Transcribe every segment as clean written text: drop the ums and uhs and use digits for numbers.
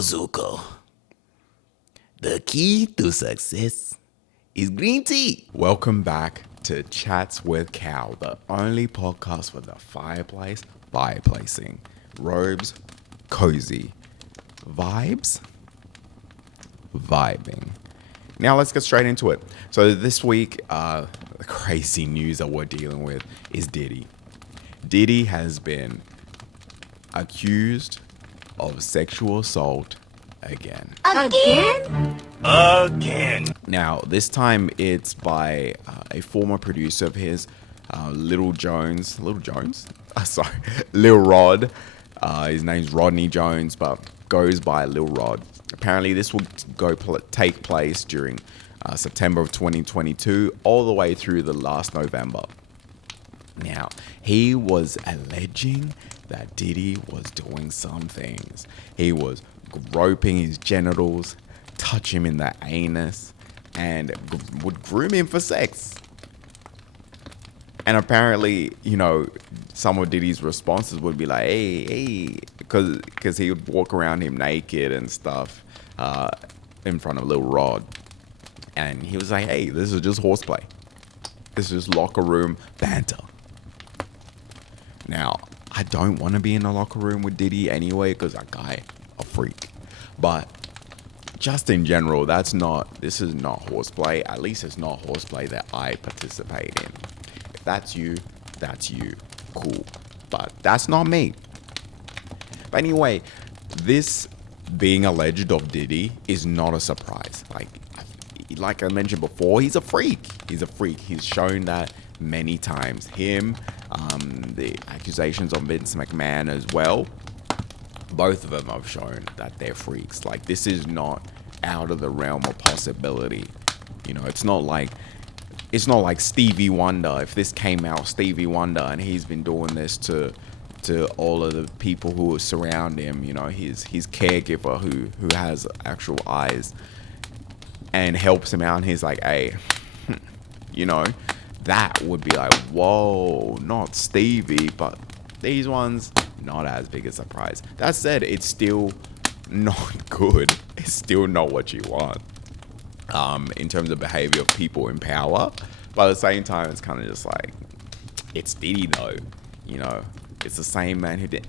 Zuko. The key to success is green tea. Welcome back to Chats with Cal, the only podcast for the fireplacing, robes, cozy, vibes, vibing. Now let's get straight into it. So this week, the crazy news that we're dealing with is Diddy. Diddy has been accused of sexual assault again. Again. Now, this time it's by a former producer of his, Lil Rod. His name's Rodney Jones, but goes by Lil Rod. Apparently, this will take place during September of 2022, all the way through the last November. Now, he was alleging that Diddy was doing some things. He was groping his genitals, touch him in the anus, and would groom him for sex. And apparently, some of Diddy's responses would be like, hey, because he would walk around him naked and stuff in front of Lil Rod. And he was like, hey, this is just horseplay. This is locker room banter. Now, I don't want to be in a locker room with Diddy anyway, because that guy, a freak. But just in general, this is not horseplay. At least it's not horseplay that I participate in. If that's you, cool. But that's not me. But anyway, this being alleged of Diddy is not a surprise. Like I mentioned before, he's a freak. He's shown that many times. Him, the accusations on Vince McMahon as well. Both of them have shown that they're freaks. Like, this is not out of the realm of possibility. It's not like Stevie Wonder. If this came out, Stevie Wonder, and he's been doing this to all of the people who surround him, his caregiver who has actual eyes and helps him out, and he's like, hey, that would be like, whoa, not Stevie. But these ones, not as big a surprise. That said, it's still not good. It's still not what you want in terms of behavior of people in power. But at the same time, it's kind of just like, it's Diddy though. It's the same man who did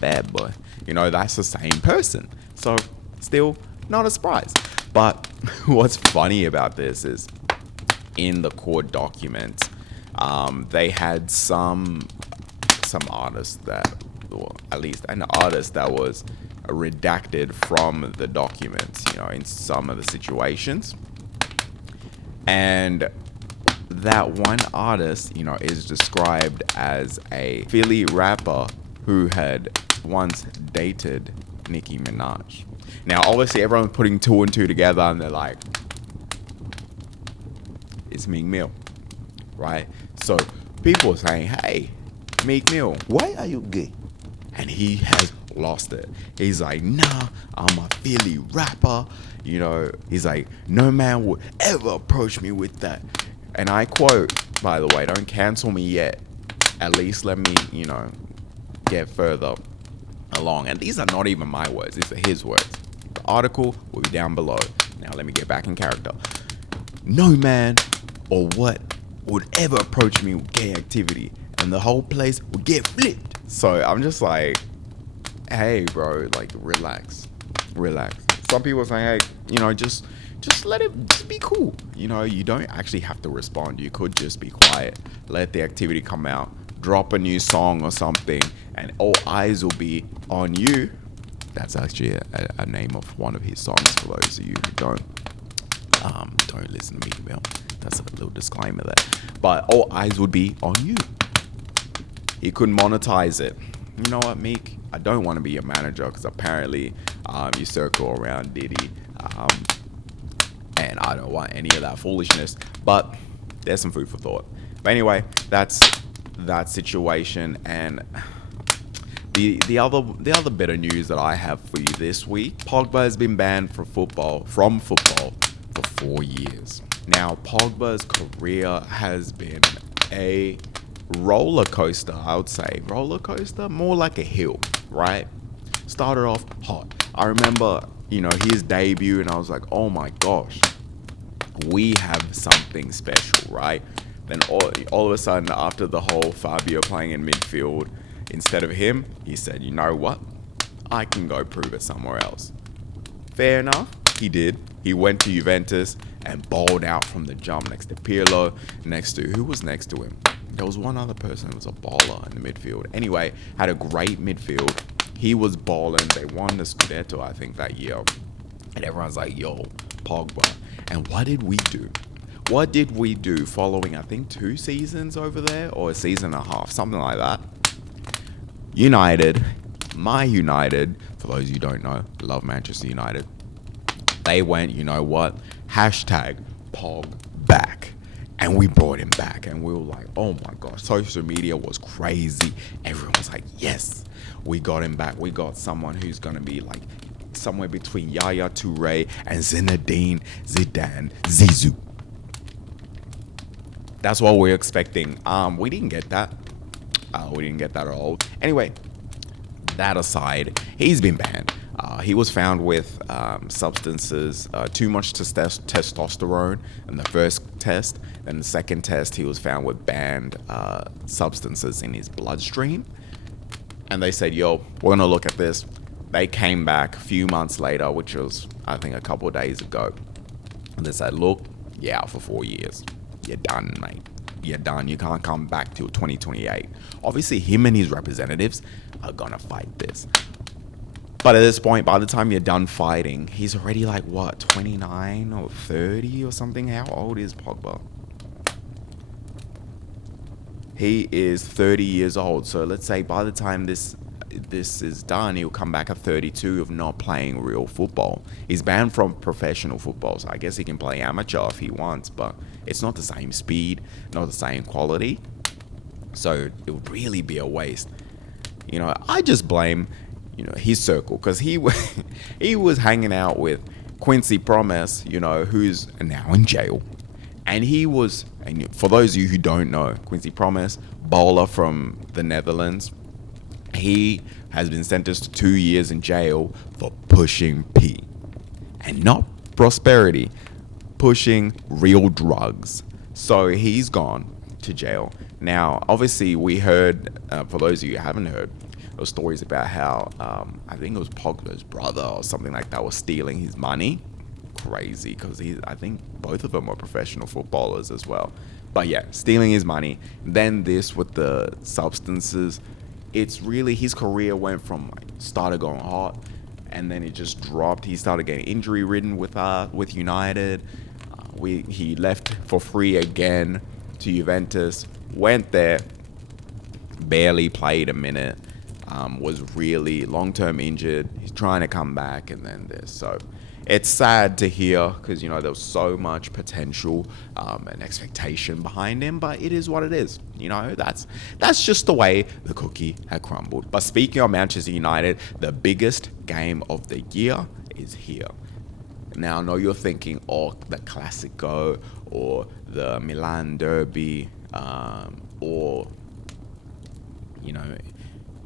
bad boy. That's the same person. So still not a surprise. But what's funny about this is, in the court documents, they had some artist or at least an artist that was redacted from the documents, in some of the situations. And that one artist, is described as a Philly rapper who had once dated Nicki Minaj. Now, obviously, everyone's putting two and two together, and they're like, it's Meek Mill, right? So people are saying, hey, Meek Mill, why are you gay? And he has lost it. He's like, nah, I'm a Philly rapper. He's like, no man would ever approach me with that. And I quote, by the way, don't cancel me yet. At least let me, get further along. And these are not even my words. These are his words. The article will be down below. Now let me get back in character. No man or what would ever approach me with gay activity, and the whole place would get flipped. So I'm just like, hey, bro, like, relax. Some people are saying, hey, just let it just be cool. You don't actually have to respond. You could just be quiet, let the activity come out, drop a new song or something, and all eyes will be on you. That's actually a name of one of his songs, for those of you who don't listen to Meek Mill. That's a little disclaimer there. But all eyes would be on you. He couldn't monetize it. You know what, Meek? I don't want to be your manager, because apparently you circle around Diddy. And I don't want any of that foolishness. But there's some food for thought. But anyway, that's that situation. And the other bit of news that I have for you this week: Pogba has been banned from football for 4 years. Now, Pogba's career has been a roller coaster, I would say. Roller coaster? More like a hill, right? Started off hot. I remember, his debut, and I was like, oh my gosh, we have something special, right? Then all of a sudden, after the whole Fabio playing in midfield instead of him, he said, you know what? I can go prove it somewhere else. Fair enough, he did. He went to Juventus and balled out from the jump next to Pirlo, who was next to him? There was one other person who was a baller in the midfield. Anyway, had a great midfield. He was balling. They won the Scudetto, I think, that year. And everyone's like, yo, Pogba. And what did we do? What did we do following, I think, 2 seasons over there? Or a season and a half, something like that. United, my United, for those of you who don't know, love Manchester United. They went, you know what? Hashtag Pog back. And we brought him back. And we were like, oh my gosh, social media was crazy. Everyone was like, yes, we got him back. We got someone who's going to be like somewhere between Yaya Toure and Zinedine Zidane Zizou. That's what we're expecting. We didn't get that. We didn't get that at all. Anyway, that aside, he's been banned. He was found with substances, too much testosterone in the first test. Then the second test, he was found with banned substances in his bloodstream. And they said, yo, we're going to look at this. They came back a few months later, which was, I think, a couple of days ago. And they said, look, you're out for 4 years. You're done, mate. You're done. You can't come back till 2028. Obviously, him and his representatives are going to fight this. But at this point, by the time you're done fighting, he's already like, what, 29 or 30 or something? How old is Pogba? He is 30 years old. So let's say by the time this is done, he'll come back at 32 of not playing real football. He's banned from professional football, so I guess he can play amateur if he wants, but it's not the same speed, not the same quality. So it would really be a waste. I just blame, his circle, because he was hanging out with Quincy Promes, who's now in jail. And for those of you who don't know, Quincy Promes, bowler from the Netherlands, he has been sentenced to 2 years in jail for pushing P. And not prosperity, pushing real drugs. So he's gone to jail. Now, obviously, we heard, for those of you who haven't heard, those stories about how, I think it was Pogba's brother or something like that was stealing his money. Crazy, because I think both of them were professional footballers as well. But yeah, stealing his money. Then this with the substances. It's really, his career went from started going hot, and then it just dropped. He started getting injury ridden with United. He left for free again to Juventus. Went there, barely played a minute. Was really long-term injured. He's trying to come back, and then this. So it's sad to hear, because there was so much potential and expectation behind him, but it is what it is. That's just the way the cookie had crumbled. But speaking of Manchester United, the biggest game of the year is here. Now, I know you're thinking, the Classico or the Milan Derby, or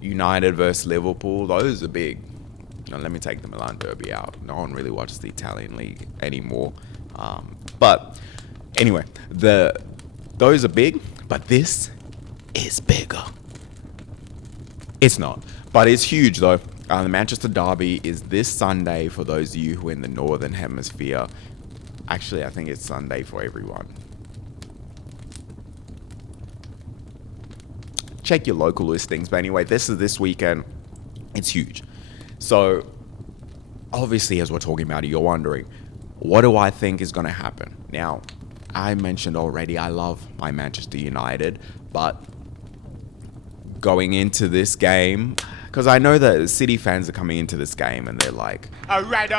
United versus Liverpool. Those are big. Let me take the Milan Derby out. No one really watches the Italian league anymore. But anyway, those are big, but this is bigger. It's not, but it's huge though. The Manchester Derby is this Sunday for those of you who are in the Northern Hemisphere. Actually, I think it's Sunday for everyone. Check your local listings. But anyway, this is this weekend. It's huge. So, obviously, as we're talking about it, you're wondering, what do I think is going to happen? Now, I mentioned already, I love my Manchester United, but going into this game, because I know that City fans are coming into this game and they're like, all right.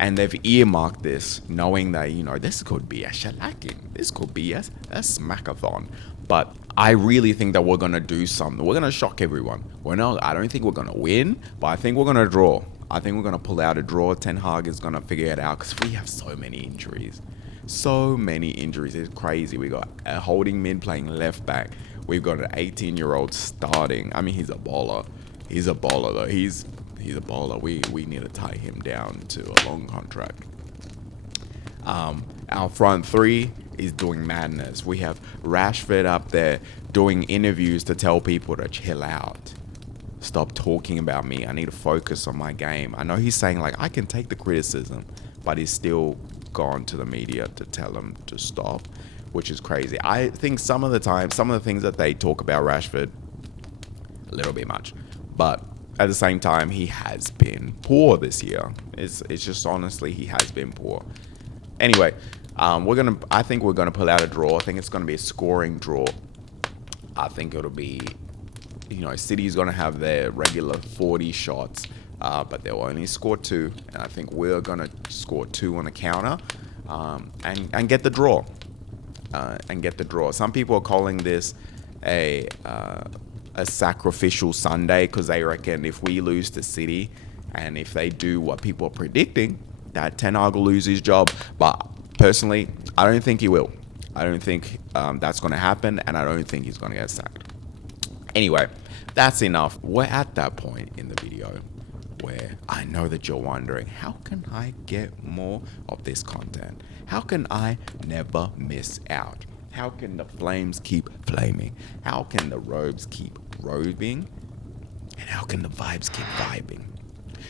And they've earmarked this, knowing that, this could be a shellacking. This could be a smackathon. But I really think that we're going to do something. We're going to shock everyone. I don't think we're going to win, but I think we're going to draw. I think we're going to pull out a draw. Ten Hag is going to figure it out, because we have so many injuries. So many injuries. It's crazy. We got a holding mid playing left back. We've got an 18-year-old starting. I mean, he's a baller. He's a baller though. He's a baller. We need to tie him down to a long contract. Our front three is doing madness. We have Rashford up there doing interviews to tell people to chill out. Stop talking about me. I need to focus on my game. I know he's saying like I can take the criticism, but he's still gone to the media to tell him to stop, which is crazy. I think some of the things that they talk about Rashford, a little bit much, but at the same time, he has been poor this year. It's just honestly, he has been poor. Anyway, I think we're gonna pull out a draw. I think it's gonna be a scoring draw. I think it'll be, City's gonna have their regular 40 shots, but they'll only score 2, and I think we're gonna score 2 on the counter, and get the draw. Some people are calling this a sacrificial Sunday because they reckon if we lose to City and if they do what people are predicting, that Ten Hag will lose his job. But personally, I don't think he will. I don't think that's going to happen, and I don't think he's going to get sacked. Anyway, that's enough. We're at that point in the video where I know that you're wondering, how can I get more of this content? How can I never miss out? How can the flames keep flaming? How can the robes keep robing? And how can the vibes keep vibing?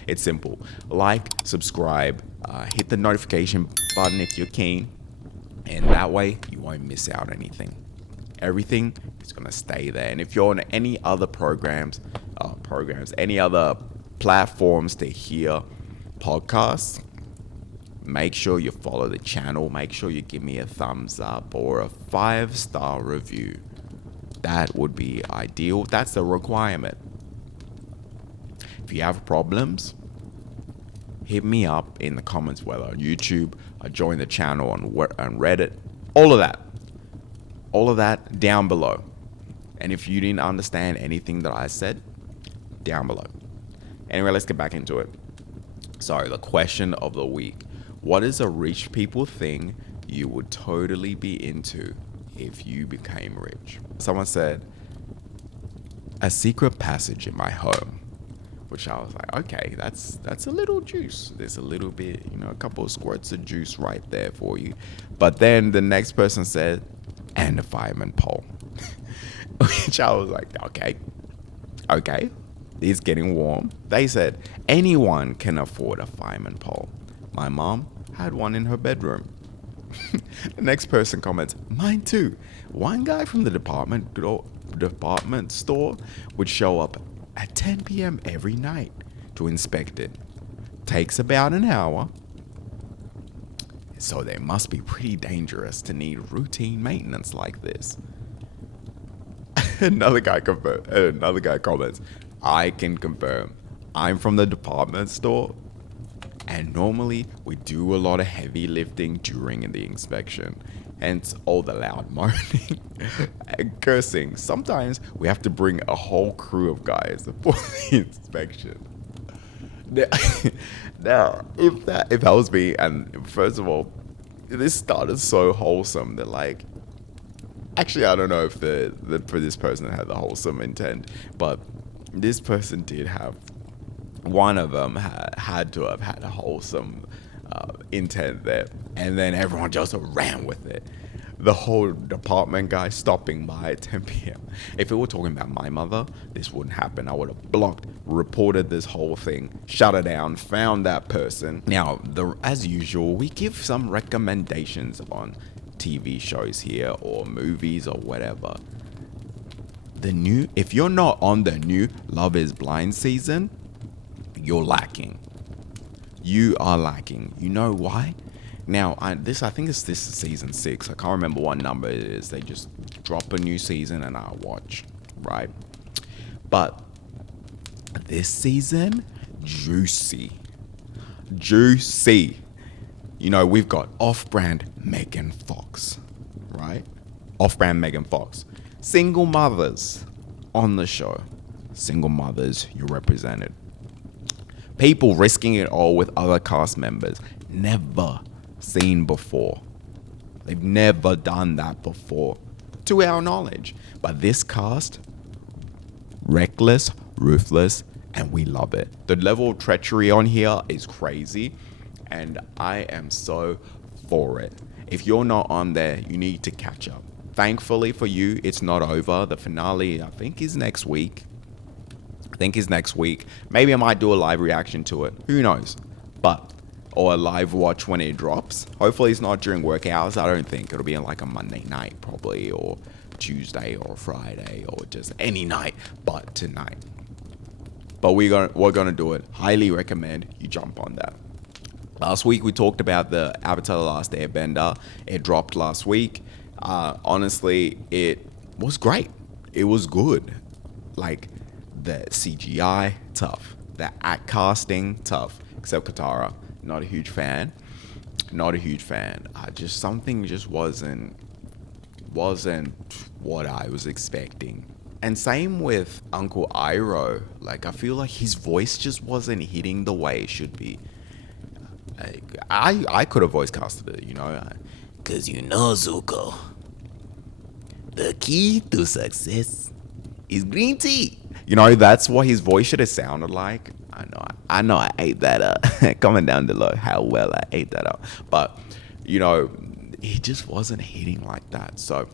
It's simple. Like, subscribe, hit the notification button if you're keen, and that way you won't miss out anything. Everything is going to stay there. And if you're on any other any other platforms to hear podcasts, make sure you follow the channel. Make sure you give me a thumbs up or a 5-star review. That would be ideal. That's the requirement. If you have problems, hit me up in the comments, whether on YouTube, or join the channel on Reddit, all of that down below. And if you didn't understand anything that I said, down below. Anyway, let's get back into it. So the question of the week: what is a rich people thing you would totally be into if you became rich? Someone said, a secret passage in my home. Which I was like, okay, that's a little juice. There's a little bit, a couple of squirts of juice right there for you. But then the next person said, and a fireman pole. Which I was like, okay, it's getting warm. They said, anyone can afford a fireman pole. My mom had one in her bedroom. The next person comments, mine too. One guy from the department store would show up at 10 p.m. every night to inspect it. Takes about an hour. So they must be pretty dangerous to need routine maintenance like this. Another guy comments, I can confirm. I'm from the department store, and normally we do a lot of heavy lifting during the inspection. Hence all the loud moaning and cursing. Sometimes we have to bring a whole crew of guys for the inspection. Now, if that was me, and first of all, this started so wholesome that actually I don't know if for this person had the wholesome intent, but this person did have, one of them had to have had a wholesome intent there, and then everyone just ran with it. The whole department guy stopping by at 10 p.m. If it were talking about my mother, this wouldn't happen. I would have blocked, reported this whole thing, shut it down, found that person. Now, as usual, we give some recommendations on TV shows here or movies or whatever. If you're not on the new Love is Blind season, you're lacking. You are lacking. You know why? Now, I think this is season 6. I can't remember what number it is. They just drop a new season and I watch, right? But this season, juicy. We've got off-brand Megan Fox, right? Off-brand Megan Fox. Single mothers on the show. Single mothers, you're represented. People risking it all with other cast members. Never seen before. They've never done that before, to our knowledge. But this cast, reckless, ruthless, and we love it. The level of treachery on here is crazy, and I am so for it. If you're not on there, you need to catch up. Thankfully for you, it's not over. The finale, I think, is next week. Maybe I might do a live reaction to it. Who knows? Or a live watch when it drops. Hopefully it's not during work hours. I don't think it'll be on like a Monday night probably, or Tuesday or Friday, or just any night but tonight. But we're gonna do it. Highly recommend you jump on that. Last week we talked about the Avatar: The Last Airbender. It dropped last week. Honestly, it was great. It was good. Like, the CGI, tough. The act casting, tough. Except Katara, not a huge fan. Just something just wasn't what I was expecting. And same with Uncle Iroh. Like, I feel like his voice just wasn't hitting the way it should be. I could have voice casted it, you know. Cause you know, Zuko, the key to success is green tea. You know, that's what his voice should have sounded like. I know I ate that up. Comment down below how well I ate that up. But, you know, it just wasn't hitting like that. So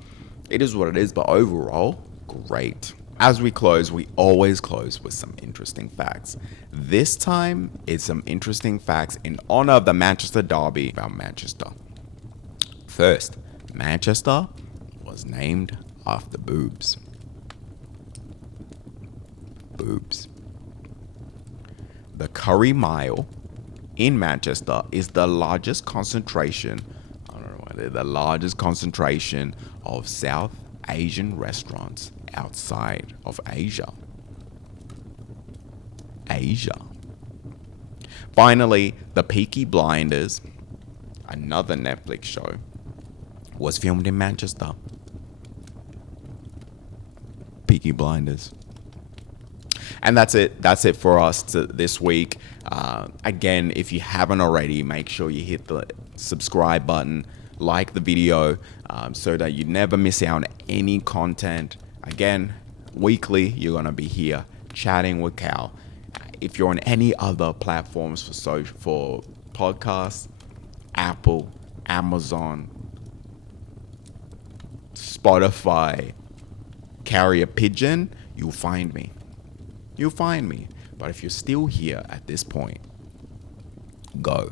it is what it is. But overall, great. As we close, we always close with some interesting facts. This time, it's some interesting facts in honor of the Manchester Derby about Manchester. First, Manchester was named after boobs. Boobs. The Curry Mile in Manchester is the largest concentration, the largest concentration of South Asian restaurants outside of Asia. Finally, The Peaky Blinders, another Netflix show, was filmed in Manchester. Peaky Blinders. And that's it. That's it for us this week. Again, if you haven't already, make sure you hit the subscribe button, like the video, so that you never miss out on any content. Again, weekly, you're going to be here chatting with Cal. If you're on any other platforms for podcasts, Apple, Amazon, Spotify, Carrier Pigeon, you'll find me. But if you're still here at this point, go.